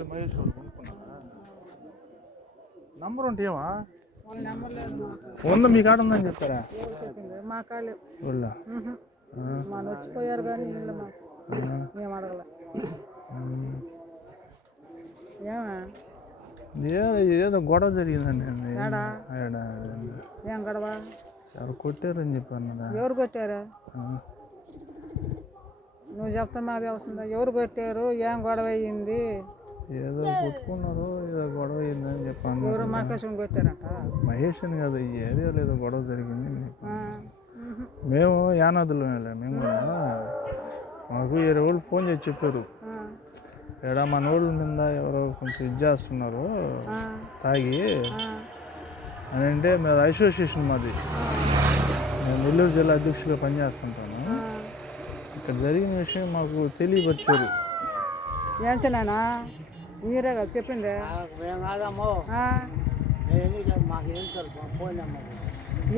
ఊళ్ళో మహేష్ వాళ్ళు కొనుక్కున్నారా? నంబర్ ఉంటే ఏమా? వాళ్ళ నెంబర్ లేదు మాకు ఉందా మీ కాడ ఉందని చెప్పింది మా కాళ్ళు ఊళ్ళో. మన వచ్చిపోయారు కానీ ఇల్లు మేము అడగల. ఏమా? ఏదో ఏదో గొడవ జరిగిందండి ఏం గడవ? ఎవరు కొట్టారని చెప్పాను ఎవరు కొట్టారు? నువ్వు చెప్తా మాది వస్తుందా ఎవరు కొట్టారు? ఏం గొడవ అయ్యింది? ఏదో కొట్టుకున్నారు ఏదో గొడవ అయిందని చెప్పాను మహేష్ అని కదా ఈ ఏరియాలో ఏదో గొడవ జరిగింది. మేము యానాదులో మేము కూడా. మాకు ఇరవై వాళ్ళు ఫోన్ చేసి చెప్పారు. ఎడ మన ఊళ్ళ మీద ఎవరో కొంచెం ఇది చేస్తున్నారు ఆ. తాగి. ఆ. అని అంటే మాది అసోసియేషన్ మాది. నేను నెల్లూరు జిల్లా అధ్యక్షులుగా పనిచేస్తుంటాను. ఇక్కడ జరిగిన విషయం మాకు తెలియపరిచారు. ఏం చిన్నానా మీరే కదా చెప్పింది. ఆ.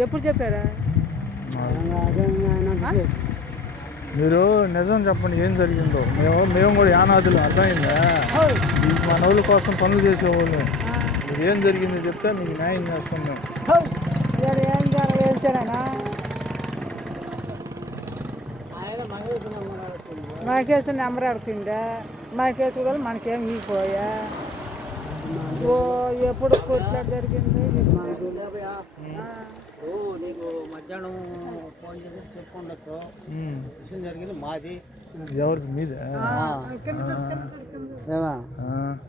ఎప్పుడు చెప్పారా? మీరు నిజం చెప్పండి ఏం జరిగిందో. మేము మేము కూడా యానాదులు అర్థమైందా? మన ఊళ్ళ కోసం పనులు చేసేవాళ్ళు. మీరు ఏం జరిగిందో చెప్తే మీకు న్యాయం చేస్తాం మేము. ఏం మాకేసి నెంబర్ అడుగుతుందా మాకేసి కూడా మనకేం మీపోయా ఓ ఎప్పుడు కొట్లాట జరిగింది. ఆ. నీకు మధ్యాహ్నం ఫోన్ చేసి చెప్పుండొచ్చు. ఉమ్. విషయం జరిగింది మాది. ఎవరికి మీద?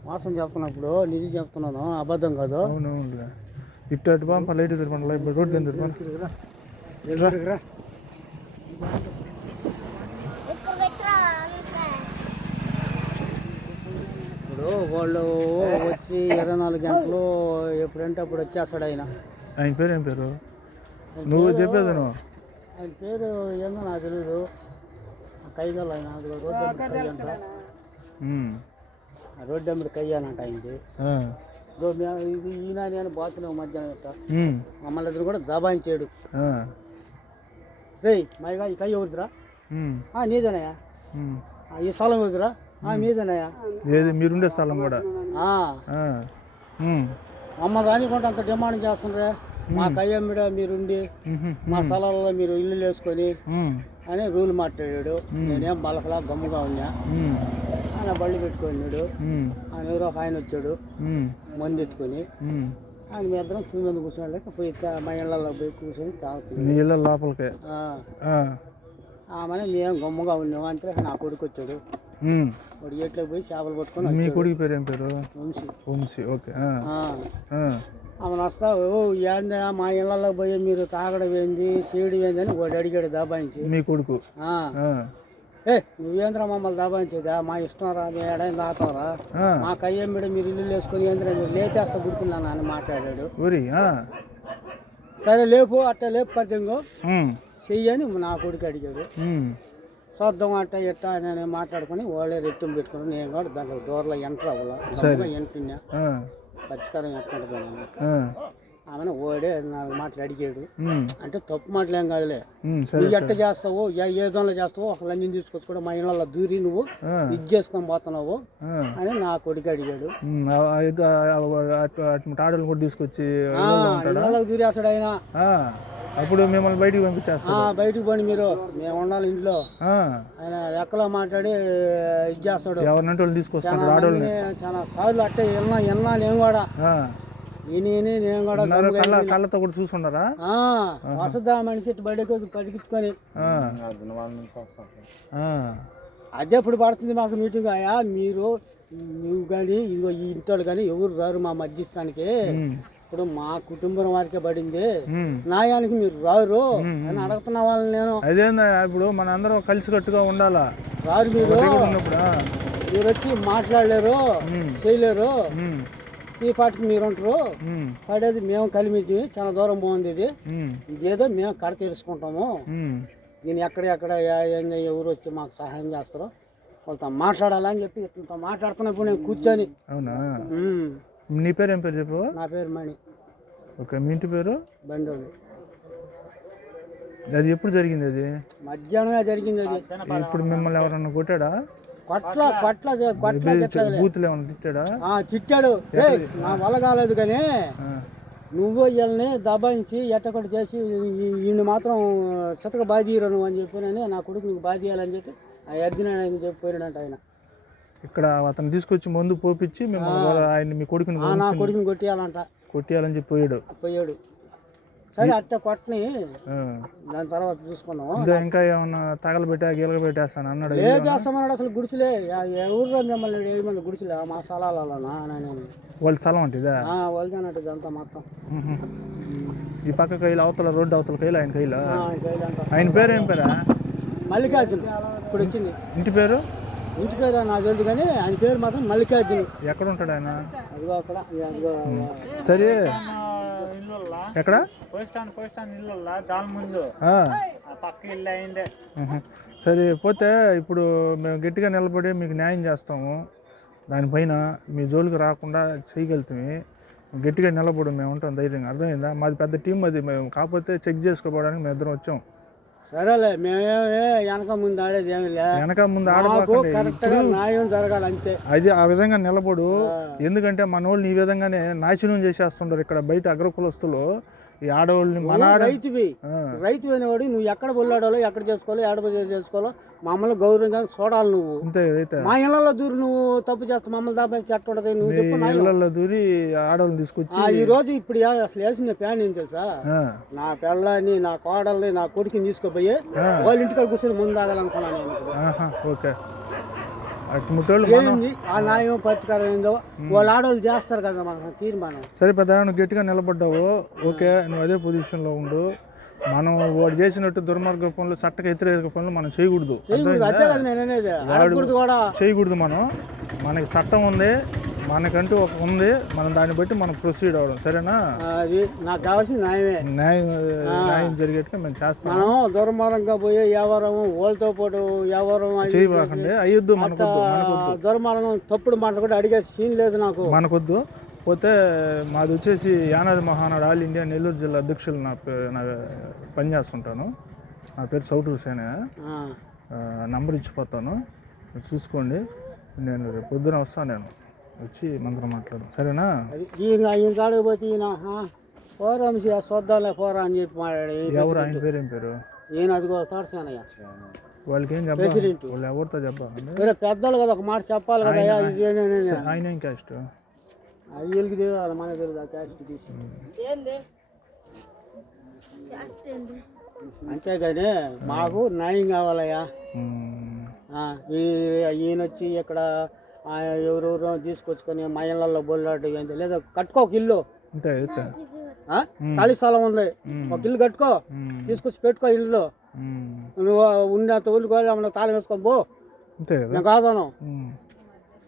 మోసం చెప్తున్నప్పుడు నిజం చెప్తున్నాను అబద్ధం కాదు. అవునవునులే. ఇటు అటు పంప లైట్ తిరపండి ఇప్పుడు రోడ్డు తిరపండి రా. ఇప్పుడు వాళ్ళు వచ్చి ఇరవై నాలుగు గంటలు ఎప్పుడంటే అప్పుడు వచ్చేస్తాడు ఆయన. ఆయన పేరు ఏం పేరు? నువ్వు చెప్పేది నువ్వు. ఆయన పేరు ఏందో నాకు తెలియదు కైగల్ ఆయన అది రోడ్డు అమ్మడి కయ్యానంట ఆయనది. ఇదో ఈయన నేను బాతున్నాం మధ్యాహ్నం ఉమ్. మమ్మల్ని ఇద్దరు కూడా దబాయించాడు ఆ. రేయ్ మైగా ఈ కయ్య వద్దురా ఉమ్. నీదేనయ్యా? ఈ స్థలం వద్దురా మీదేనయ్యా ఏది? మీరుండే స్థలం కూడా. అమ్మ రానికుండా అంత డిమాండ్ చేస్తుండ్రే. మా కయ్యమ్మిడ మీరుండి. మా స్థలాల్లో మీరు ఇల్లు వేసుకొని. అని రూల్ మాట్లాడాడు. నేనేం బలకలా గమ్ముగా ఉన్నా. ఆయన బళ్ళు పెట్టుకున్నాడు. ఆయన ఎవరో ఒక ఆయన వచ్చాడు. మందు ఎత్తుకొని. ఆయన మీ ఇద్దరం తొమ్మిది మంది కూర్చోలేక పోయి మా ఇళ్ళల్లో పోయి కూర్చొని తాగుతుంది. నీ ఇళ్ళ లోపలికే. ఆ, ఆ. ఆమెనే మేము గమ్ముగా ఉన్నాం. అంతే నా కొడుకు వచ్చాడు. ఎట్లోకి పోయి చేపలు పట్టుకొని మీ. కొడుకు పేరు ఏం పేరు? వంశీ. వంశీ ఓకే. ఆమె వస్తా ఓ ఏందా మా ఇళ్ళల్లో పోయి మీరు తాగడం ఏంది? చేయడం ఏంది? అని వాడు అడిగాడు దాబాయించి. మీ కొడుకు. ఏ నువ్వేంద్రా మమ్మల్ని దాబాయించేదా? మా ఇష్టం రా ఎడైనా తాగుతారా ఆ. మా కయ్యం మీద మీరు ఇల్లు వేసుకొని ఏంద్రా మీరు? లేపేస్తా గుర్తున్నాను అని మాట్లాడాడు. సరే లేపు అట్ట లేపు పద్యంగో. చెయ్యని నా కొడుకు అడిగాడు. చూద్దాం అట్ట ఎట్ట నేను మాట్లాడుకొని వాళ్ళే రెట్టింపు పెట్టుకుని నేను కూడా దాంట్లో దూరలో ఎంటర్ అవ్వాల ఎంటున్నా. పరిష్కారం ఎట్టుంటుందని ఆ. ఆమెను ఓడే నాలుగు మాటలు అడిగాడు. అంటే తప్పు మాటలేం కాదులే నువ్వు ఎట్ట చేస్తావు ఏ దొంగలు చేస్తావు ఒక లంచం తీసుకొచ్చి కూడా మా ఇళ్ళలో దూరి నువ్వు. ఇది చేసుకొని పోతున్నావు. అని నా కొడుకు అడిగాడు ఆడలు కూడా తీసుకొచ్చి దూరేస్తాడు ఆయన. అప్పుడు మిమ్మల్ని బయటికి పంపించేస్తారు. బయటికి పోండి మీరు. మేము ఉండాలి ఇంట్లో. ఆయన రెక్కలో మాట్లాడి ఇది చేస్తాడు. ఎవరినంటే వాళ్ళు తీసుకొస్తారు చాలా ఆడవాళ్ళని చాలా సార్లు అట్టే విన్నా విన్నా నేను కూడా. నేను కూడా కళ్ళ కళ్ళతో కూడా చూసున్నారా ఆ, వసదా మనిషి ఇటు బయటకు. ఆ. అదే ఇప్పుడు పడుతుంది మాకు మీటింగ్. అయ్యా మీరు నువ్వు కానీ ఇదిగో ఈ ఇంటోళ్ళు కానీ ఎవరు రారు మా మధ్యస్థానికి. ఇప్పుడు మా కుటుంబం వారికే పడింది ఉమ్. న్యాయానికి మీరు రారు అని అడుగుతున్న వాళ్ళని నేను అదేందా ఇప్పుడు మన అందరం కలిసికట్టుగా ఉండాలా రారు మీరు. మీరు వచ్చి మాట్లాడలేరు. చేయలేరు. ఈ పాటికి మీరు ఉంటారు. పడేది మేము కలిమించి చాలా దూరం బాగుంది ఇది. ఇదేదో మేము కడ తెలుసుకుంటాము. దీన్ని ఎక్కడెక్కడ ఎవరు వచ్చి మాకు సహాయం చేస్తారో వాళ్ళతో మాట్లాడాలని చెప్పి ఇట్లా మాట్లాడుతున్నప్పుడు నేను కూర్చొని అవునా నీ పేరు ఏం పేరు చెప్పు నా పేరు మణి. ఓకే మీ ఇంటి పేరు? బండోడు. అది ఎప్పుడు జరిగింది అది? మధ్యాహ్నమే జరిగింది అది. ఇప్పుడు మిమ్మల్ని ఎవరన్నా కొట్టాడా? కొట్ల కొట్ల కొట్ల. బూతులు ఏమైనా తిట్టాడా? ఆ తిట్టాడు. "ఏయ్, నా వల్ల కాలేదు కానీ ఆ, నువ్వు వీళ్ళని దబాయించి ఎట్టకొట్టి చేసి ఈయన మాత్రం చితక బాధీరు నువ్వు అని చెప్పినని నా కొడుకు నీకు బాధీయాలని చెప్పి ఆ అర్జున అని చెప్పి పోయినాడంట ఆయన. ఇక్కడ అతను తీసుకొచ్చి మందు పోపించి వాళ్ళ- ఆయన మీ కొడుకుని నా కొడుకుని కొట్టేయాలంట. కొట్టేయాలని చెప్పి పోయాడు. పోయాడు సరే అట్ట కొట్టని. దాని తర్వాత చూసుకున్నాము ఇంకా ఏమన్నా తగలబెట్టా గీలగబెట్టేస్తాను అన్నాడు. ఏ చేస్తామన్నాడు అసలు గుడిసెలే? ఎవరు మిమ్మల్ని మంది గుడిసెలే? మా స్థలాలలోనా నేను వాళ్ళ స్థలం అంటే ఇదా? వెళ్తానట్టు ఇదంతా మొత్తం. మ్మ్. ఈ పక్క కైలు అవతల రోడ్డు అవతల కైలు ఆయన కైలా. ఆయన పేరు ఏం పేరా మల్లికార్జున. ఇప్పుడు వచ్చింది ఇంటి పేరు? ఇంటి పేరు నాకు తెలుసు కానీ ఆయన పేరు మాత్రం మల్లికార్జున. ఎక్కడ ఉంటాడు ఆయన? అదిగో అక్కడ అదిగో. సరే. ఎక్కడ. సరే పోతే ఇప్పుడు మేము గట్టిగా నిలబడి మీకు న్యాయం చేస్తాము. దానిపైన మీ జోలికి రాకుండా చేయగలుగుతాము. గట్టిగా నిలబడి మేము ఉంటాం ధైర్యంగా. అర్థమైందా? మాది పెద్ద టీం అది మేము కాకపోతే చెక్ చేసుకోవడానికి మేము ఇద్దరం వచ్చాం. సరేలే మేమేమే వెనక ముందు ఆడేది ఏమి వెనక ముందు మాకు ఆడబాకండి కరెక్ట్గా న్యాయం జరగాలి అంతే. అది ఆ విధంగా నిలబడు. ఎందుకంటే మన వాళ్ళని ఈ విధంగానే నాశనం చేసేస్తుంటారు ఇక్కడ బయట అగ్రకులస్తులు. ఈ ఆడవాళ్ళని మన రైతువి. రైతు అనేవాడు నువ్వు ఎక్కడ బొల్లాడాలో ఎక్కడ చేసుకోవాలో ఎక్కడ చేసుకోవాలో మమ్మల్ని గౌరవంగా చూడాలి నువ్వు. మా ఇళ్ళలో దూరి నువ్వు తప్పు చేస్తా మమ్మల్ని దాపై చెట్ట ఉండదు నువ్వు చెప్పు నా ఇళ్ళల్లో దూరి ఆడవాళ్ళని తీసుకొచ్చి ఈ రోజు ఇప్పుడు అసలు వేసిన ప్యాన్ ఏం తెలుసా? నా పిల్లని నా కోడల్ని నా కొడుకుని తీసుకుపోయి వాళ్ళ ఇంటికాడ కూర్చొని ముందు ఆగాలనుకున్నాను నేను ఓకే. ముట్టోళ్ళు ఆ న్యాయం పరిష్కారం ఏందో వాళ్ళు ఆడవాళ్ళు చేస్తారు కదా మన తీర్మానం. సరే పెద్ద నువ్వు గట్టిగా నిలబడ్డావు. ఓకే నువ్వు అదే పొజిషన్లో ఉండు. మనం వాడు చేసినట్టు దుర్మార్గ పనులు చట్టక వ్యతిరేక పనులు మనం చేయకూడదు. చేయకూడదు మనం. మనకి చట్టం ఉంది. మనకంటూ ఒక ఉంది. మనం దాన్ని బట్టి మనం ప్రొసీడ్ అవ్వడం. సరేనా? అది నాకు కావాల్సిన న్యాయమే. న్యాయం న్యాయం జరిగేట్టుగా మేము చేస్తాం. మనం దుర్మార్గంగా పోయి వ్యవహారం వాళ్ళతో పాటు వ్యవహారం అది చేయబాకండి. అయ్యొద్దు మనకొద్దు ఆ, దుర్మార్గం తప్పుడు మాటలు కూడా అడిగే సీన్ లేదు నాకు. మనకొద్దు. పోతే మాది వచ్చేసి యానాది మహానాడు ఆల్ ఇండియా నెల్లూరు జిల్లా అధ్యక్షులు నా నా పనిచేస్తుంటాను నా పేరు సౌటూరు సేన. నంబర్ ఇచ్చిపోతాను. చూసుకోండి. నేను రేపు పొద్దున వస్తాను నేను. వచ్చి మంత్రం మాట్లాడు. సరేనా? అది ఈయన ఈయన కాడికి పోతే ఈయన "ఆ, పోరా చూద్దాంలే పోరా అని చెప్పి మాట్లాడి ఎవరు? ఆయన పేరు ఏం పేరు? ఈయన అదిగో తోటసేనయ్య వాళ్ళకి ఏం చెప్పాలి. వాళ్ళు ఎవరితో చెప్పాలండి వేరే పెద్దోళ్ళు కదా ఒక మాట చెప్పాలి కదా. ఆయన ఏం క్యాస్ట్ అది వీళ్ళకి తెలియాలి మనకు తెలియదు ఆ క్యాస్ట్ తీసి. అంతేగాని మాకు న్యాయం కావాలయ్యా. ఆ, ఈ ఈయన వచ్చి ఇక్కడ ఎవరెవరో తీసుకొచ్చుకొని మా ఇళ్ళల్లో బొల్లాడు ఏంటి లేదా కట్టుకో ఒక ఇల్లు? ఖాళీ స్థలం ఉంది. ఒక ఇల్లు కట్టుకో. తీసుకొచ్చి పెట్టుకో ఇల్లు. నువ్వు ఉన్నంత ఊళ్ళుకోవాలి తాళం వేసుకొని పో. నేను కాదాను.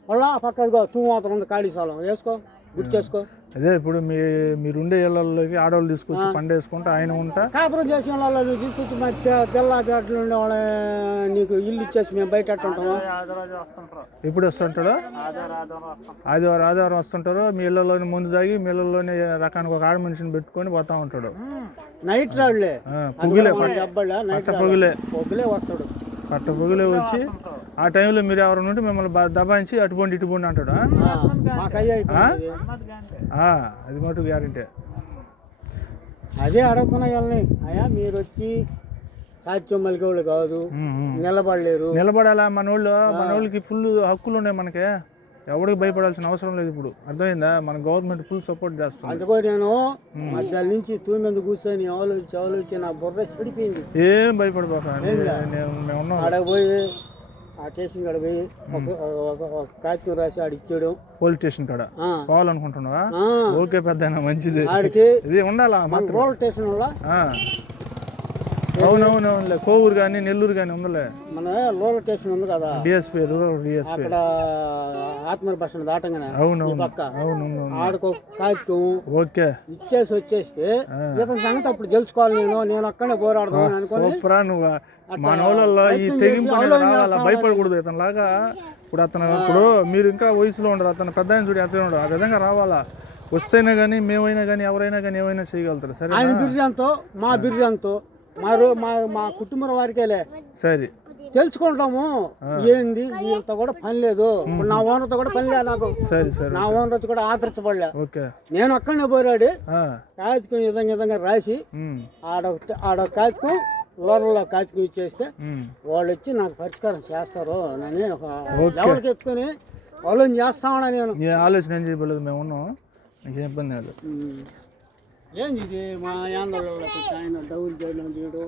మళ్ళా పక్కదిగో తూ మాత్రం ఉంది ఖాళీ స్థలం. వేసుకో. గుర్తు చేసుకో. అదే ఇప్పుడు మీ మీరుండే ఇళ్ళల్లోకి ఆడవాళ్ళు తీసుకొచ్చి పండేసుకుంటే ఆయన ఉంటా. కాపురం చేసిన వాళ్ళు నువ్వు తీసుకొచ్చి మా పిల్ల పేటలు ఉండే వాళ్ళ నీకు ఇల్లు ఇచ్చేసి మేము బయట వస్తుంటారు. ఎప్పుడు వస్తుంటాడో? ఆదివారం ఆదివారం వస్తుంటారు. మీ ఇళ్ళలోనే ముందు తాగి మీ ఇళ్ళలోనే రకానికి ఒక ఆడ మనిషిని పెట్టుకొని పోతా ఉంటాడు. నైట్ రాళ్ళే. పొగిలే పట్ట పొగిలే. పొగ్గులే వస్తాడు. పట్ట పొగిలే వచ్చి ఆ టైంలో మీరు ఎవరైనా ఉంటే మిమ్మల్ని దబాయించి అటుపోండి ఇటుపోండి అంటాడు? అది మటు గ్యారంటీ. అదే అడుగుతున్నా వాళ్ళని. అయ్యా మీరు వచ్చి సాధ్యం మలికేవాళ్ళు కాదు. నిలబడలేరు. నిలబడాలా? మన వాళ్ళు మన వాళ్ళకి ఫుల్ హక్కులు ఉన్నాయి మనకి. ఎవరికి భయపడాల్సిన అవసరం లేదు ఇప్పుడు. అర్థమైందా? మన గవర్నమెంట్ ఫుల్ సపోర్ట్ చేస్తుంది. అందుకో నేను మధ్యాహ్నం నుంచి తూమి మీద కూర్చొని ఆలోచించి ఆలోచించి నా బుర్ర చెడిపోయింది. ఏం భయపడిపోక నేను మేము ఉన్నాం ఆడకు పోయి ఆ స్టేషన్ కాడ పోయి ఒక కాగితం రాసి ఆడ ఇచ్చాడు. పోలీస్ స్టేషన్ కాడ? పోవాలనుకుంటున్నావా? ఓకే పెద్ద మంచిది. ఆడికి ఇది ఉండాలా మాత్రం? రోడ్ స్టేషన్ వల్ల. అవునవునవునులే కోవూరు కానీ నెల్లూరు కానీ ఉందలే. మన రోడ్ స్టేషన్ ఉంది కదా. DSP rural DSP. అక్కడ ఆత్మీయ బస్ దాటంగానే ఈ అవునవును పక్క. అవునవును ఆడకు కాగితం ఓకే. ఇచ్చేసి వచ్చేస్తే ఇతని సంగతి అప్పుడు తెలుసుకోవాలి నేను నేను అక్కడే పోరాడదామని అనుకుని సూపరా నువ్వు. మన వాళ్ళల్లో ఈ తెగింపు రావాలా? భయపడకూడదు ఇతను లాగా ఇప్పుడు అతను ఇప్పుడు మీరు ఇంకా వయసులో ఉండరు. అతను పెద్ద ఆయన చూడు అట్లే ఉండరు ఆ విధంగా రావాలా? వస్తేనే కానీ మేమైనా కానీ ఎవరైనా కానీ ఏమైనా చేయగలుగుతారు. సరే ఆయన బిర్యానీతో మా బిర్యానీతో మా మా మా కుటుంబం వారికేలే. సరే. తెలుసుకుంటాము. ఏంది? వీళ్ళతో కూడా పని లేదు. నా ఓనర్తో కూడా పని లేదు నాకు. సరే సరే నా ఓనర్ వచ్చి కూడా ఆదరించబడలే. ఓకే. నేను అక్కడనే పోరాడి కాగితం విధంగా విధంగా రాసి ఆడ ఆడ కాగితం లోరల్లో కాగితం ఇచ్చేస్తే. వాళ్ళు వచ్చి నాకు పరిష్కారం చేస్తారు అని ఒక లెవెల్కి ఎత్తుకొని వాళ్ళు చేస్తామని నేను ఆలోచన ఏం చేయలేదు మేము ఉన్నాం నీకేం ఇబ్బంది లేదు. ఏంది ఇది మా ఆయన డౌన్ చేయడం చేయడం.